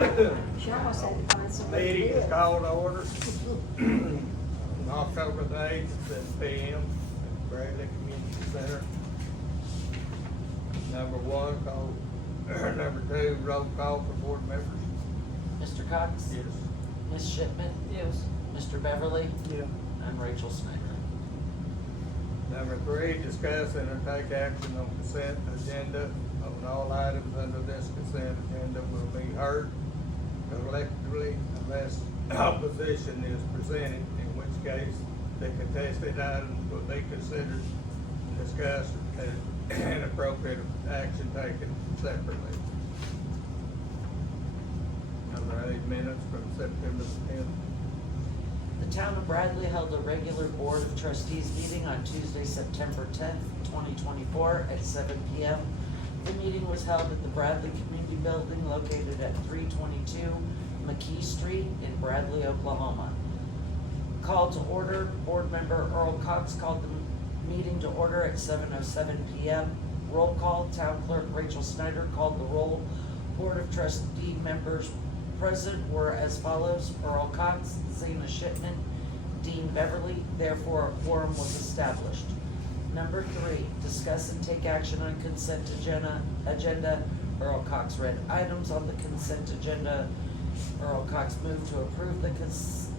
She almost had to find somebody to Meeting do is it. called to order. October the 8th at 7 p.m. at Bradley Community Center. Number one, call, number two, roll call for board members. Mr. Cox? Yes. Ms. Shipman? Yes. Mr. Beverly? Yeah. I'm Rachel Snyder. Number three, discuss and take action on consent agenda. On all items under this consent agenda will be heard collectively unless opposition is presented, in which case the contested items will be considered, discussed, and appropriate action taken separately. Number 8, minutes from September 10th. The Town of Bradley held a regular Board of Trustees meeting on Tuesday, September 10th, 2024 at 7 p.m. The meeting was held at the Bradley Community Building located at 322 McKee Street in Bradley, Oklahoma. Call to order, Board Member Earl Cox called the meeting to order at 7:07 p.m. Roll call, Town Clerk Rachel Snyder called the roll. Board of Trustee members present were as follows: Earl Cox, Zena Shipman, Dean Beverly. Therefore, a quorum was established. Number 3, discuss and take action on consent agenda. Earl Cox read items on the consent agenda. Earl Cox moved to approve the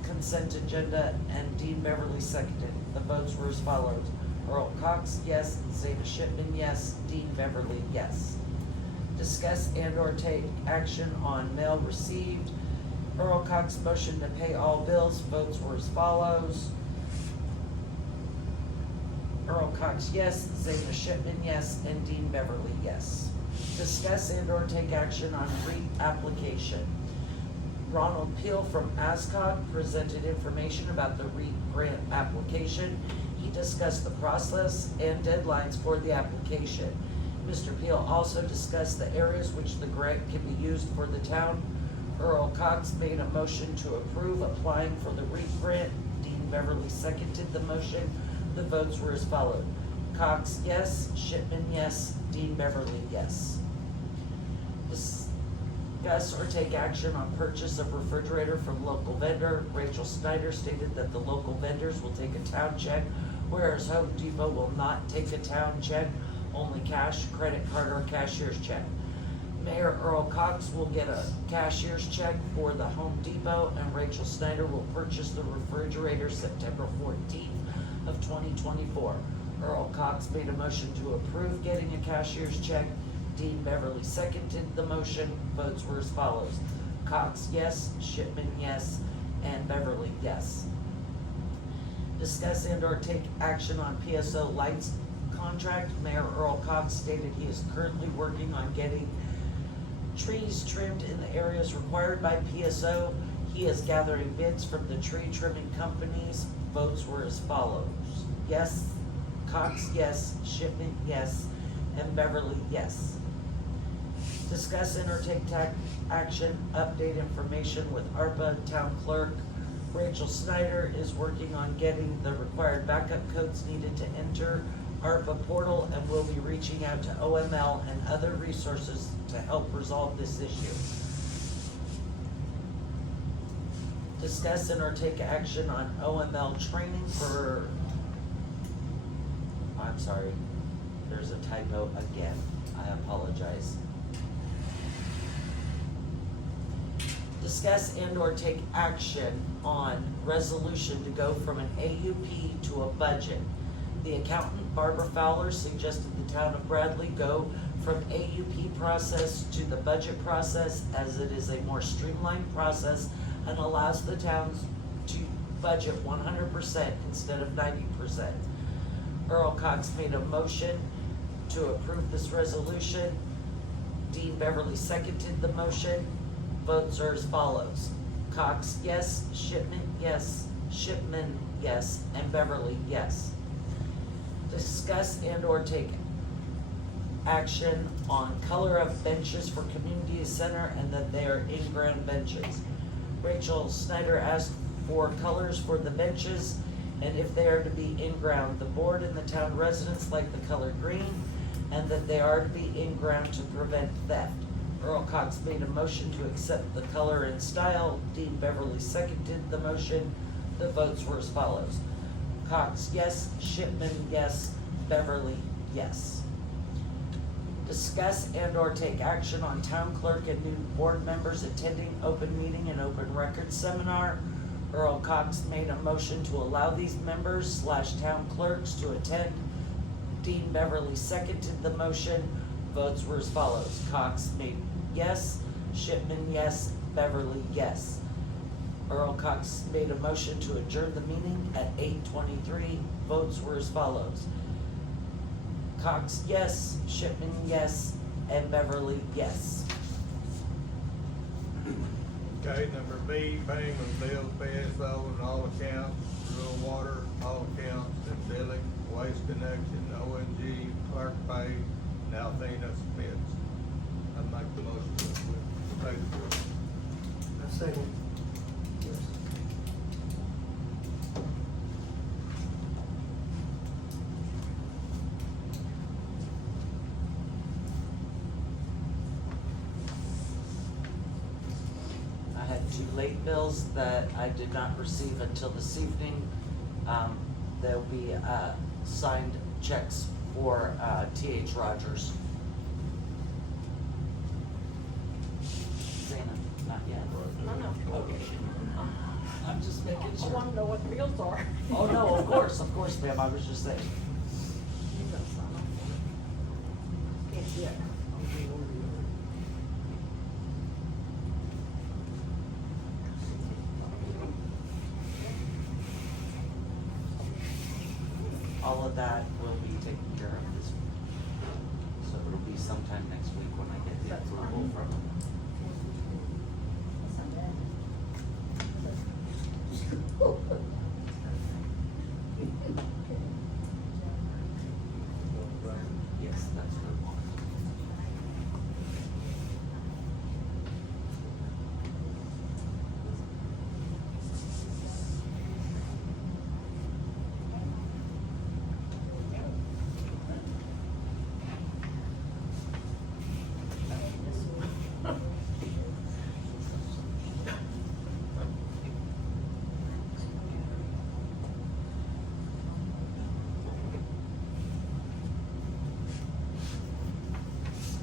consent agenda, and Dean Beverly seconded. The votes were as follows: Earl Cox, yes; Zena Shipman, yes; Dean Beverly, yes. Discuss and/or take action on mail received. Earl Cox motion to pay all bills. Votes were as follows: Earl Cox, yes; Zena Shipman, yes; and Dean Beverly, yes. Discuss and/or take action on REAP application. Ronald Peel from ASCOG presented information about the REAP grant application. He discussed the process and deadlines for the application. Mr. Peel also discussed the areas which the grant can be used for the town. Earl Cox made a motion to approve applying for the REAP grant. Dean Beverly seconded the motion. The votes were as followed: Cox, yes; Shipman, yes; Dean Beverly, yes. Discuss or take action on purchase of refrigerator from local vendor. Rachel Snyder stated that the local vendors will take a town check, whereas Home Depot will not take a town check, only cash, credit card, or cashier's check. Mayor Earl Cox will get a cashier's check for the Home Depot, and Rachel Snyder will purchase the refrigerator September 14th of 2024. Earl Cox made a motion to approve getting a cashier's check. Dean Beverly seconded the motion. Votes were as follows: Cox, yes; Shipman, yes; and Beverly, yes. Discuss and/or take action on PSO lights contract. Mayor Earl Cox stated he is currently working on getting trees trimmed in the areas required by PSO. He is gathering bids from the tree trimming companies. Votes were as follows: yes; Cox, yes; Shipman, yes; and Beverly, yes. Discuss and/or take action, update information with ARPA. Town Clerk Rachel Snyder is working on getting the required backup codes needed to enter ARPA portal, and will be reaching out to OML and other resources to help resolve this issue. Discuss and/or take action on OML training for, I'm sorry, there's a typo again. I apologize. Discuss and/or take action on resolution to go from an AUP to a budget. The accountant Barbara Fowler suggested the town of Bradley go from AUP process to the budget process, as it is a more streamlined process and allows the towns to budget 100% instead of 90%. Earl Cox made a motion to approve this resolution. Dean Beverly seconded the motion. Votes are as follows: Cox, yes; Shipman, yes; Shipman, yes; and Beverly, yes. Discuss and/or take action on color of benches for community center, and that they are in-ground benches. Rachel Snyder asked for colors for the benches, and if they are to be in-ground. The board and the town residents like the color green, and that they are to be in-ground to prevent theft. Earl Cox made a motion to accept the color and style. Dean Beverly seconded the motion. The votes were as follows. Cox, yes. Shipman, yes. Beverly, yes. Discuss and/or take action on town clerk and new board members attending open meeting and open records seminar. Earl Cox made a motion to allow these members / town clerks to attend. Dean Beverly seconded the motion. Votes were as follows. Cox made yes. Shipman, yes. Beverly, yes. Earl Cox made a motion to adjourn the meeting at 8:23. Votes were as follows. Cox, yes. Shipman, yes. And Beverly, yes. Okay, number B, payment of bills, PSO and all accounts, rural water, all accounts, and billing, waste connection, ONG, Clark Pay, and Althena Smiths. I make the motion to pay the bill. I second. I had 2 late bills that I did not receive until this evening. There'll be, signed checks for, T.H. Rogers. Dana, not yet. No. Okay. I'm just making I sure. wanna know what the bills are. Oh, no, of course, ma'am, I was just saying. You gotta sign off on it. Can't yet. All of that will be taken care of this week. So it'll be sometime next week when I get the That's approval fine. from them. Yes, that's what I want.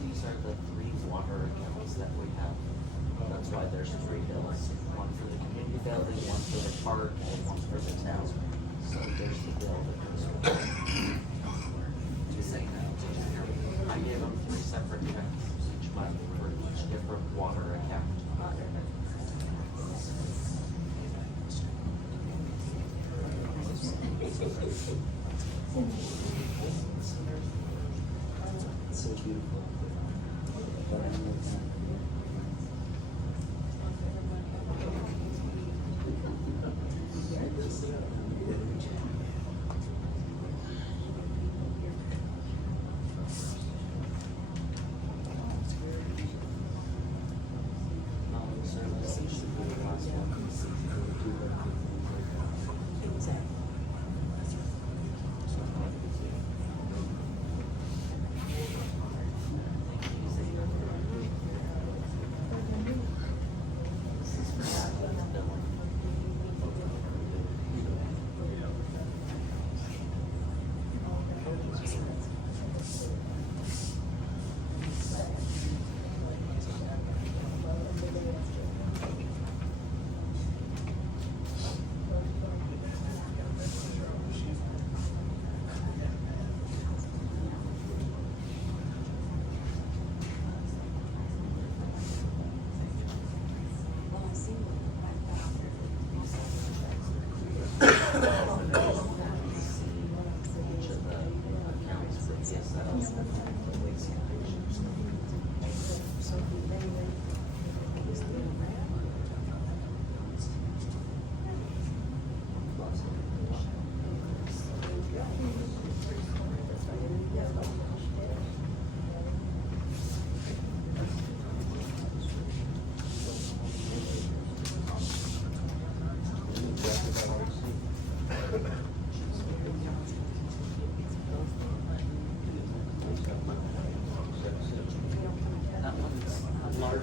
These are the 3 water accounts that we have. That's why there's 3 bills. One for the community building, one for the park, and one for the town. So there's the bill that goes with it. Just saying that. I gave them 3 separate checks each month for each different water account. So beautiful. But I know it's not. Services should be the last one.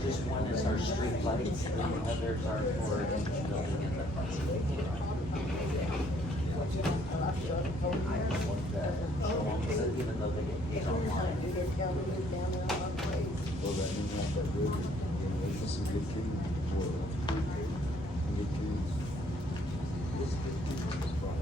Just one is our street lights, and the others are for the building and the bus. So even though they get paid online. Well, that means not that good. You know, it's just a good thing. Well, good things. It's a good thing. It's fine.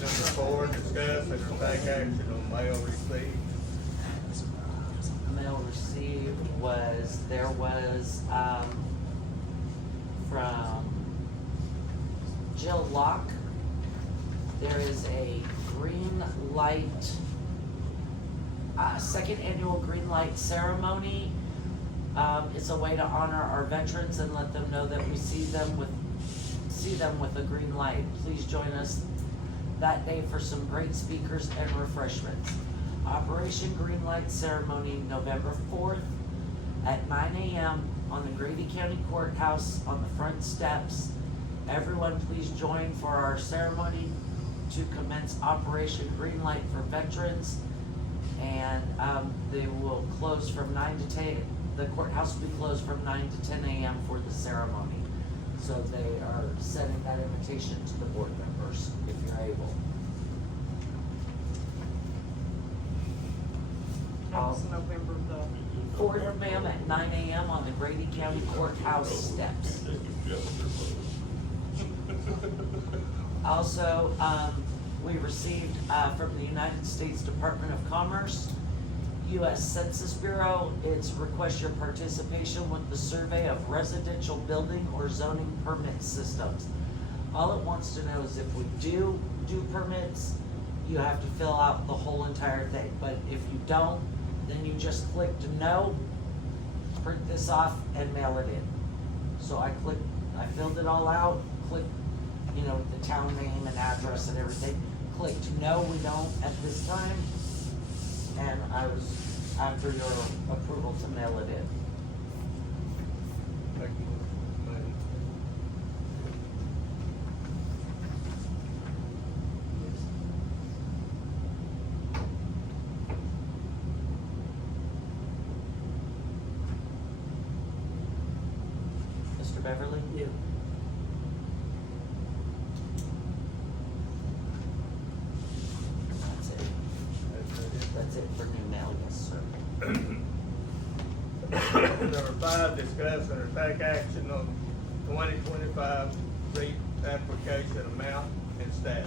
Number 4, discuss and take action on mail received. Mail received was, there was, from Jill Locke, there is a green light, second annual green light ceremony. It's a way to honor our veterans and let them know that we see them with a green light. Please join us that day for some great speakers and refreshments. Operation Green Light Ceremony, November 4th at 9 a.m. on the Grady County Courthouse on the front steps. Everyone please join for our ceremony to commence Operation Green Light for veterans. And they will close from 9 to 10, the courthouse will be closed from 9 to 10 a.m. for the ceremony. So they are sending that invitation to the board members, if you're able. That was November the 4th, ma'am, at 9 a.m. on the Grady County Courthouse steps. Also, we received from the United States Department of Commerce, U.S. Census Bureau, it's request your participation with the survey of residential building or zoning permit systems. All it wants to know is if we do permits, you have to fill out the whole entire thing. But if you don't, then you just click to no, print this off and mail it in. So I filled it all out, clicked, you know, the town name and address and everything. Clicked no, we don't at this time. And I was after your approval to mail it in. Make a motion. Mr. Beverly? Yeah. That's it. That's it for new mail, yes, sir. Number 5, discuss and take action on 2025 REAP application amount and status.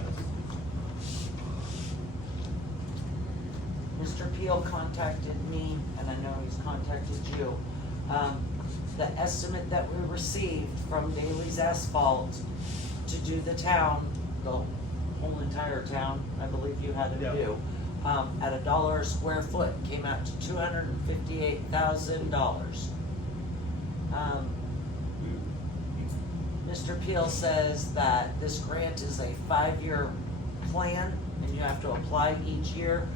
Mr. Peel contacted me, and I know he's contacted you. The estimate that we received from Daly's Asphalt to do the town, the whole entire town, I believe you had to Yeah. do, at $1 a square foot, came out to $258,000. Mr. Peel says that this grant is a 5-year plan, and you have to apply each year.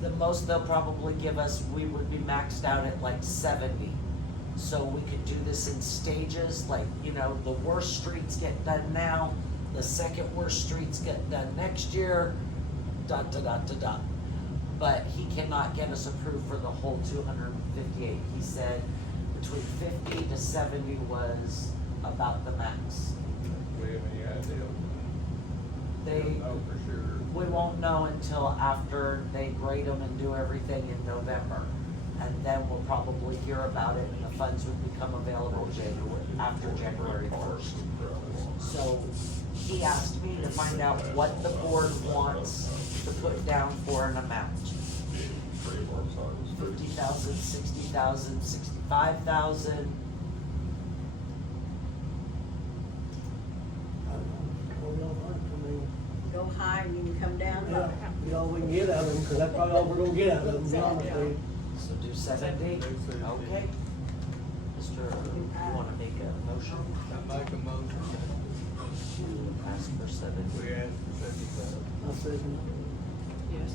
The most they'll probably give us, we would be maxed out at like 70. So we could do this in stages, like, you know, the worst streets get done now, the second worst streets get done next year, dot, dot, dot, dot, dot. But he cannot get us approved for the whole 258. He said between 50 to 70 was about the max. We have any idea? They, Don't know for sure. we won't know until after they grade them and do everything in November. And then we'll probably hear about it and the funds would become available after January 1st. So he asked me to find out what the board wants to put down for an amount. 50,000, 60,000, 65,000. go high and you can come down. Yeah, get all we can get out of them, because that's probably all we're gonna get out of them, to be honest with you. So do 70? Do 70. Okay. Mr., you wanna make a motion I make a motion to ask for 70? that we ask for 70,000. I'll second Yes.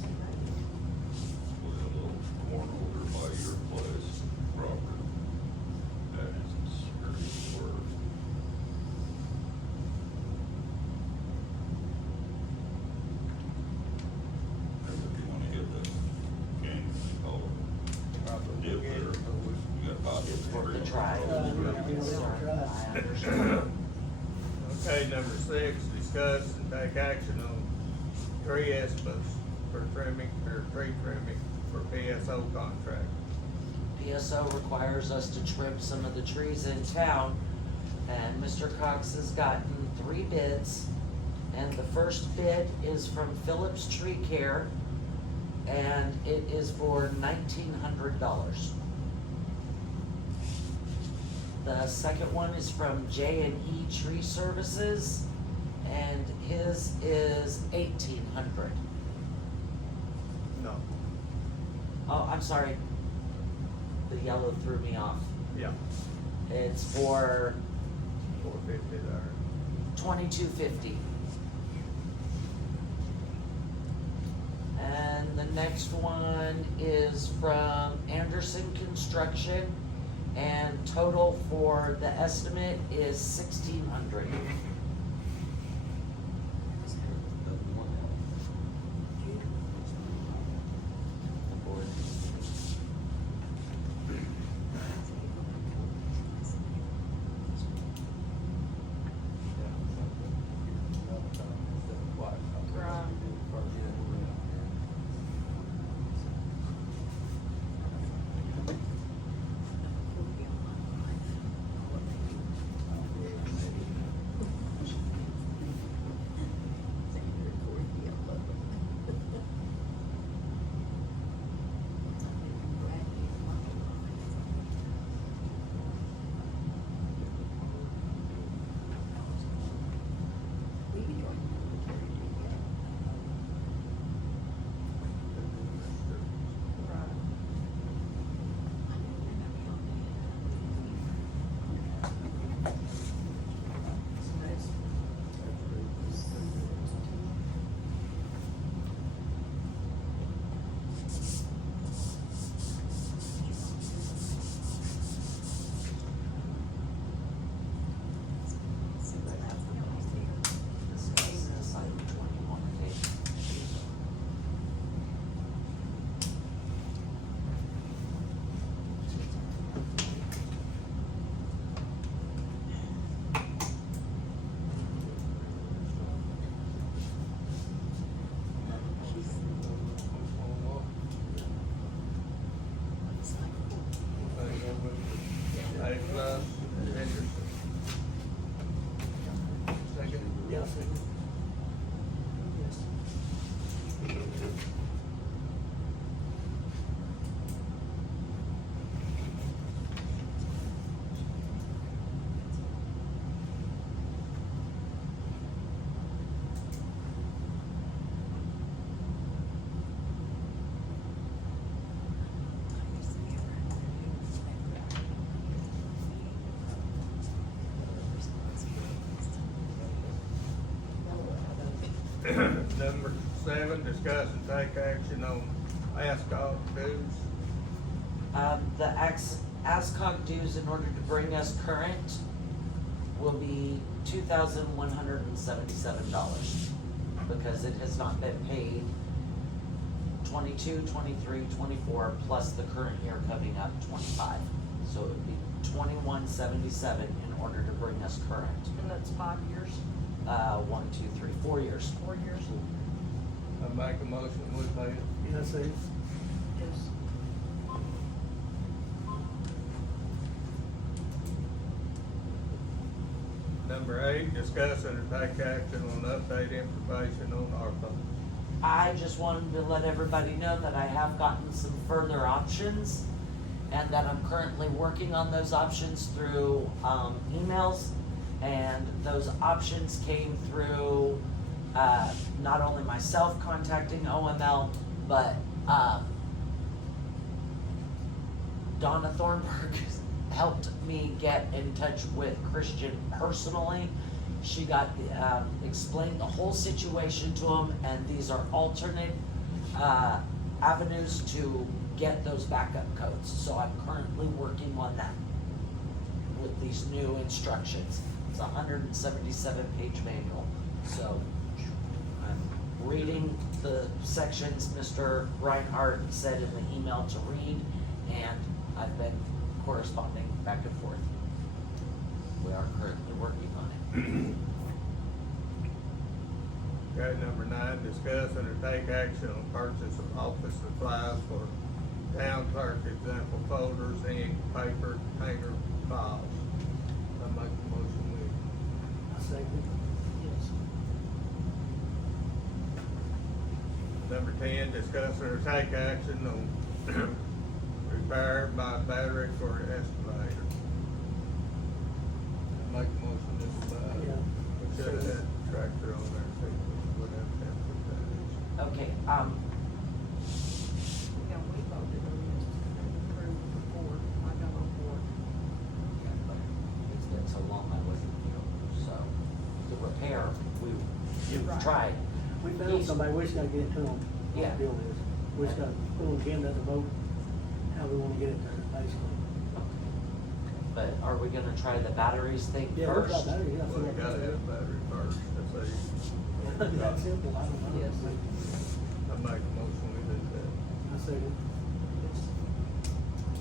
We're a little more older by your place. You know, Yes, that's sir. right. I understand. Okay, number 6, discuss and take action on tree estimates for trimming, or tree trimming for PSO contract. PSO requires us to trim some of the trees in town, and Mr. Cox has gotten 3 bids. And the first bid is from Phillips Tree Care, and it is for $1,900. The second one is from J&E Tree Services, and his is $1,800. No, Oh, I'm sorry. The yellow threw me off. yeah, It's for $450 there. $2,250. And the next one is from Anderson Construction, and total for the estimate is $1,600. A+, Henderson. Second? Yeah, second. Number 7, discuss and take action on asphalt dues. The ASCOG dues, in order to bring us current, will be $2,177, because it has not been paid 22, 23, 24, plus the current year coming up, 25. So it would be 2177 in order to bring us current. And that's 5 years, 4 years. 4 years. I make a motion, we pay it. Yeah, see, Yes. Number 8, discuss and take action on update information on ARPA. I just wanted to let everybody know that I have gotten some further options, and that I'm currently working on those options through emails. And those options came through not only myself contacting OML, but Donna Thornburg helped me get in touch with Christian personally. She got explained the whole situation to him, and these are alternate avenues to get those backup codes. So I'm currently working on that with these new instructions. It's a 177-page manual. So I'm reading the sections Mr. Reinhardt said in the email to read, and I've been corresponding back and forth. We are currently working on it. Okay, number 9, discuss and or take action on purchase of office supplies for town clerk, example folders, ink, paper, hanger, files. I make a motion with. I second. Yes. Number 10, discuss or take action on repair by battery for excavator. I make a motion to, Yeah. we should have had tractor on there, so we would have to put that in. Okay, Yeah, we voted on this, approved before, I got on board. it's been so long I wasn't here, so the repair, you've Right. tried. We found somebody, we just gotta get it to them. Yeah. Deal is, we just gotta put on Kim to vote, how we wanna get it there, basically. But are we gonna try the batteries thing Yeah, we'll first? try that, yeah. Well, we gotta have battery first, that's a, That's simple, I don't know. Yes. I make a motion we do that. I second.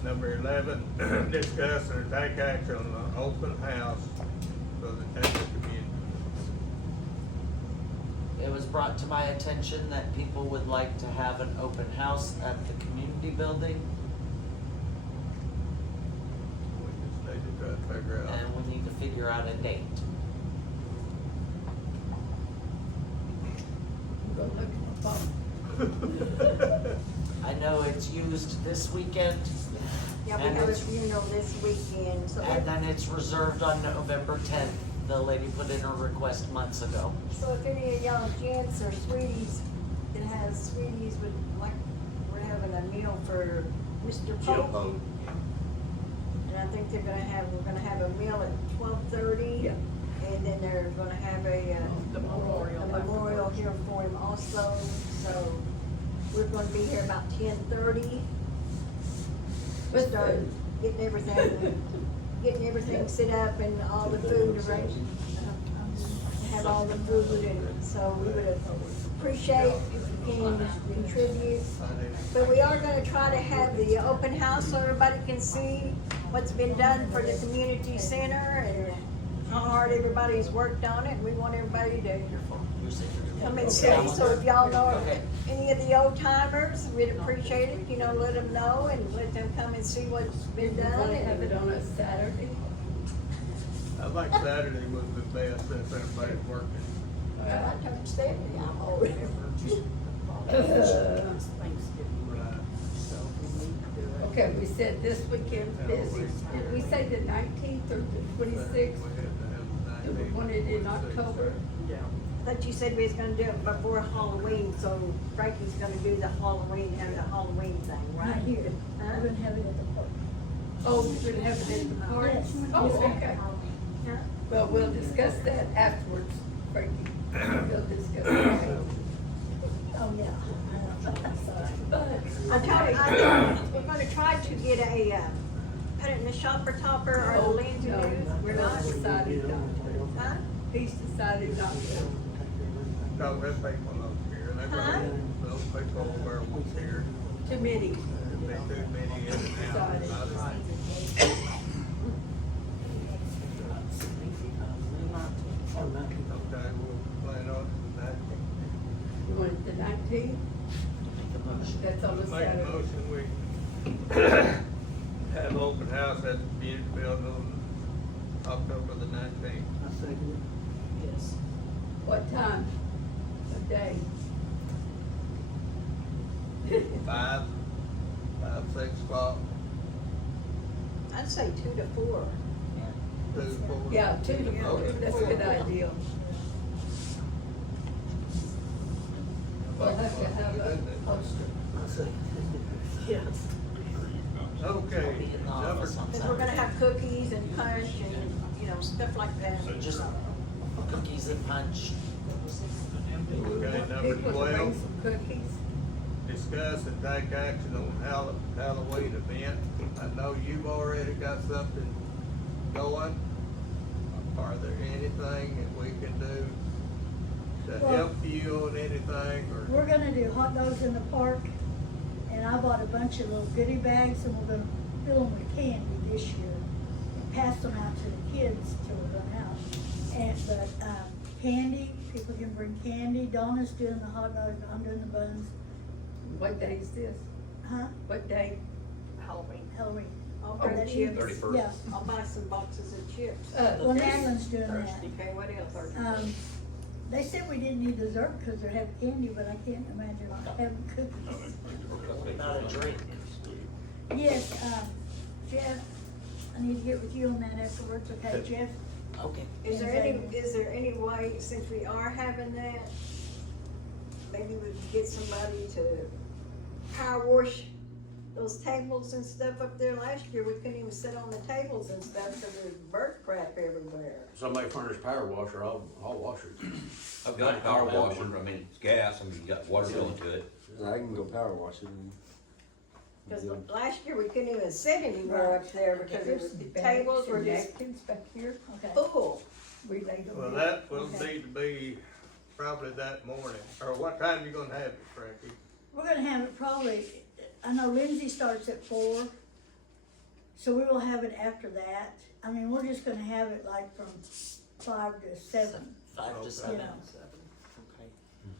Number 11, discuss or take action on an open house for the Taylor community. It was brought to my attention that people would like to have an open house at the community building, We just need to try to figure out. and we need to figure out a date. Go look at the phone. I know it's used this weekend, Yeah, we And have a it's- funeral this weekend, so and then it's reserved on November 10th. The lady put in her request months ago. so if any of y'all gents or sweeties that has sweeties would like, we're having a meal for Mr. Pope. And I think we're gonna have a meal at 12:30. Yeah. And then they're gonna have The memorial a memorial afterwards. here for him also, so we're gonna be here about 10:30. With Start food. getting everything set up and all the food arranged. Have all the food, and so we would appreciate if you can contribute. But we are gonna try to have the open house so everybody can see what's been done for the community center and how hard everybody's worked on it. We want everybody to come and see, so if y'all know Okay. any of the old timers, we'd appreciate it, let them know and let them come and see what's been We're done. gonna have it on a Saturday. I think Saturday was the best since everybody's working. I turned 70, I'm old. Right. Okay, we said this weekend, did we say the 19th or the 26th? We had to have the Do we 19th, want it in 26th. October? I thought you said we was gonna do it before Halloween, so Frankie's gonna do the Halloween, have the Halloween thing, right? Right here. Huh? We're gonna have it at the park. Oh, we're gonna have it in the park? Yes. Oh, okay. Huh? Well, we'll discuss that afterwards, Frankie. We'll discuss that. Oh, yeah. But We're gonna try to get put it in the shopper topper or the Lindsay No, News, we're no. not, Decided not huh? he's decided not to. No, there's people over here, and Huh? those people over was here. Too many. There'd be too many in and out. Decided. Okay, we'll plan on that. You want it the 19th? That's on a Make a Saturday. motion, we have open house at the community building on October the 19th. I second Yes. What time? What day? 5, 6 o'clock, I'd say 2 to 4. 2 to 4. Yeah, 2 to 4, Okay. that's a good idea. We'll have to have a poster. it. I second. Yes. Okay, In the number, office on Cause we're gonna Saturday. have cookies and punch and, stuff like that. Just cookies and punch. okay, number People to bring 12, some cookies. discuss and take action on Halloween event. I know you've already got something going. Are there anything that we can do to Well- help you on anything, or? We're gonna do hot dogs in the park, and I bought a bunch of little goodie bags, and we're gonna fill them with candy this year. pass them out to the kids till we run out. But candy, people can bring candy. Donna's doing the hot dogs, I'm doing the buns. What day is this? Huh? What day? Halloween. Halloween. I'll Oh, bring that chips. is- 31st. Yeah. I'll buy some boxes of chips. Well, Natalie's doing that. Okay, what else? They said we didn't need dessert because they have candy, but I can't imagine having cookies. Not a drink. Yes, Jeff, I need to get with you on that afterwards, okay, Jeff? Okay. Is there any way, since we are having that, maybe we could get somebody to power wash those tables and stuff up there? Last year, we couldn't even sit on the tables and stuff because there's bird crap everywhere. Somebody furnish power washer, I'll wash it. I've got a power washer, I mean, it's gas, I mean, you got water going to it. I can go power wash it and. Because last year, we couldn't even sit anywhere up there because it was, the tables were just Napkins back here. Okay. full. We laid them. Well, that will need to be probably that morning, or what time you gonna have it, Frankie? We're gonna have it probably, I know Lindsay starts at 4, so we will have it after that. I mean, we're just gonna have it like from 5 to 7. 5 to Okay. 7. Yeah. Okay.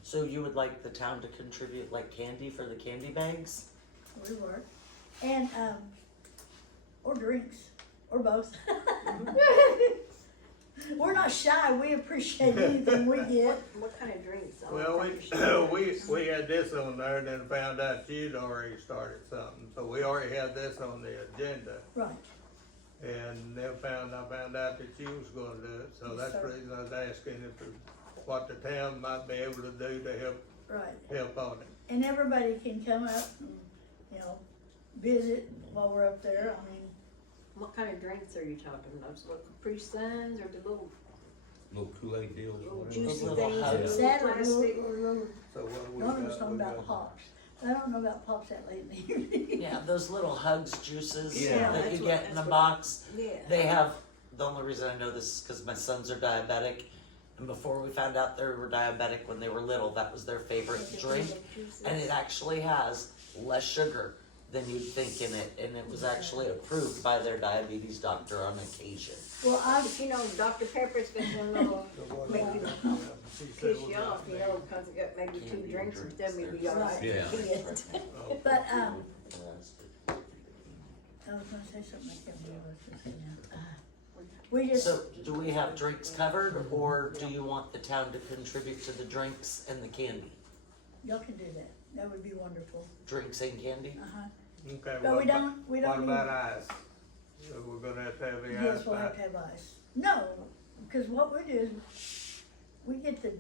So you would like the town to contribute like candy for the candy bags? We work. And, or drinks, or both. We're not shy, we appreciate anything we get. What kind of drinks? Well, we had this on there, and then found out you'd already started something, so we already had this on the agenda. Right, And then I found out that you was gonna do it, so Yes, that's the sir. reason I was asking if, what the town might be able to do to right. help on it. And everybody can come up and, visit while we're up there, I mean, What kind of drinks are you talking about? Those little Capri Suns or the little Little Kool-Aid deals, little whatever. juicy Little things, or hugs. the that little or plastic? little, So what do we Donna was got? talking We about got- pops. I don't know about pops that late in the evening. Yeah, those little hugs juices Yeah. that you That's get what- in the that's box. Yeah. They have, the only reason I know this is because my sons are diabetic. And before we found out they were diabetic when they were little, that was their favorite drink. And it actually has less sugar than you'd think in it. And it was actually approved by their diabetes doctor on occasion. Well, But you know, Dr. Pepper's got some little, So what- make you She said piss we you got- off, you know, because it got maybe 2 Candy drinks and drinks, then we'd be there's- alright. Yeah. Oh. but, I was gonna say something, I can't remember what I was saying now. We just, So do we have drinks covered or do you want the town to contribute to the drinks and the candy? y'all can do that, that would be wonderful, Drinks and candy? uh-huh. Okay, But what we about, don't, we what don't about need, ice? So we're gonna have the ice yes, we'll have back? to have ice. No, because what we do is, we get the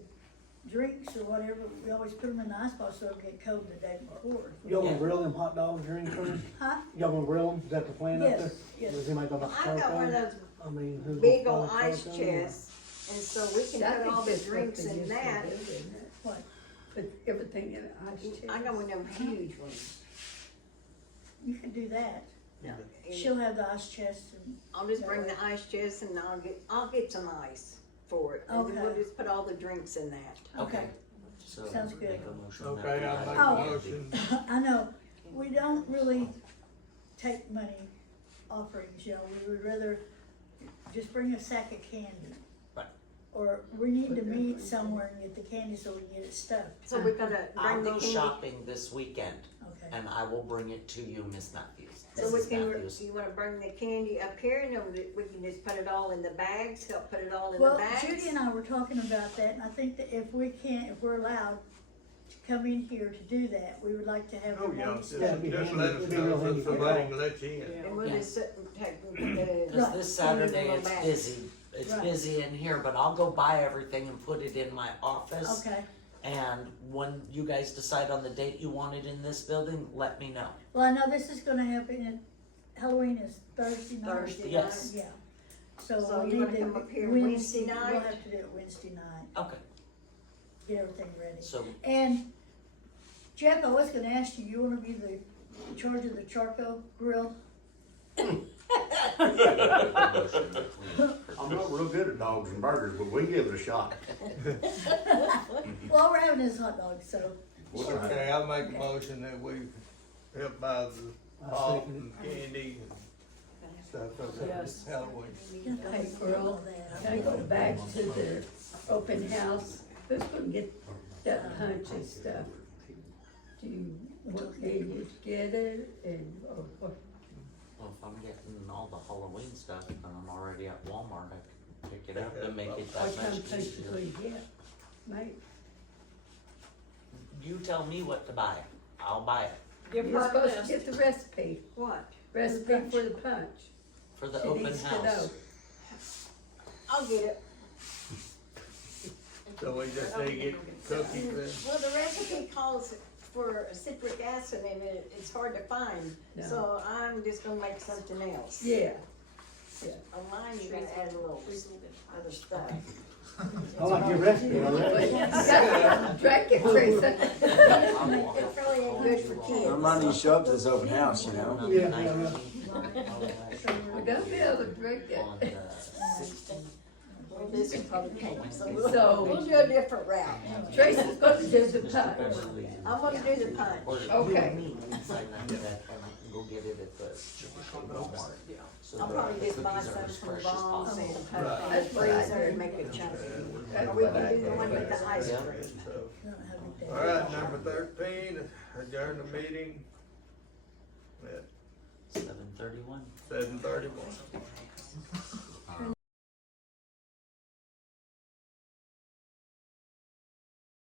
drinks or whatever, we always put them in the icebox so they'll get cold the day before. Y'all gonna Yeah. grill them hot dogs or anything? Huh? Y'all gonna grill them? Is that the plan up Yes, there? yes. Does anybody got about I've got one of those I mean, who's big gonna old follow ice charcoal? chests, and so we can I put think all the that's what drinks they in used to that. do, isn't it? What? Put everything in an ice chest. I got one of them huge ones. You can do that. And She'll have the ice chest and, I'll just bring the ice chest and I'll get some ice for it, and then we'll Okay. just put all the drinks in that. okay. So Sounds good. make a motion that Okay, we I'll have make Oh. a motion. I know, we don't really take money offerings, we would rather just bring a sack of candy. Right. Or we need to meet somewhere and get the candy so we can get it stuffed, So we're gonna I'll bring the go candy. shopping this weekend okay? and I will bring it to you, Miss Matthews. So we Mrs. can, Matthews. you wanna bring the candy up here and then we can just put it all in the bags, help put it all in the Well, bags? Judy and I were talking about that, and I think that if we're allowed to come in here to do that, we would like to have Oh, the yeah, money just, stuffed. That'd be just handy. let us It'd be know real so handy for somebody y'all. can let you in. And we'll Yeah. just sit and take the. Cause Right. this candy in the Saturday little it's bags. busy, it's Right. busy in here, but I'll go buy everything and put it in my office. Okay, And when you guys decide on the date you want it in this building, let me know. well, I know this is gonna happen, Halloween is Thursday night. Thursday Yes. Yeah, so So we'll you need wanna to, come up here Wednesday, Wednesday we'll night? have to do it Wednesday night, Okay, get everything ready. so And Jeff, I was gonna ask you, you wanna be in charge of the charcoal grill? I'm not real good at dogs and burgers, but we can give it a shot. Well, all we're having is hot dogs, so, Okay, I'll make a motion that we help buy the I pop second and candy stuff for Yes. Halloween. Hey, Pearl, can I go back to the open house? Who's gonna get that punch and stuff? Do you want me to get it and, or what? Well, if I'm getting all the Halloween stuff and I'm already at Walmart, I can pick it up and make it What that kind much of punch easier. will you get? Mate, You tell me what to buy, I'll buy it. you're supposed to get the recipe, What? recipe for the punch. For the She open needs to house. know. I'll get it. So we just need to get cookies then? Well, the recipe calls for citric acid and it's hard to find, No. so I'm just gonna make something else. Yeah, Online, you gotta add a little other stuff. I like your recipe already. drink it, Teresa. It really ain't good for kids. Somebody show up to this open house, you know? We're gonna be able to drink On it. the 16th. Well, this is probably pink, so So- we'll do a different route. Teresa's gonna do the punch. I'm gonna do the punch. Or you Okay. and me can sign that and go get it at the Walmart. So I'll the probably just buy cookies are some as from fresh as Bob's possible. and put it in the That's what I freezer and do. make it chunky. That's Or we what I can do the do. one with the ice Yeah. cream. So, You don't have any day. all right, number 13, adjourn the meeting at 7:31. 7:31.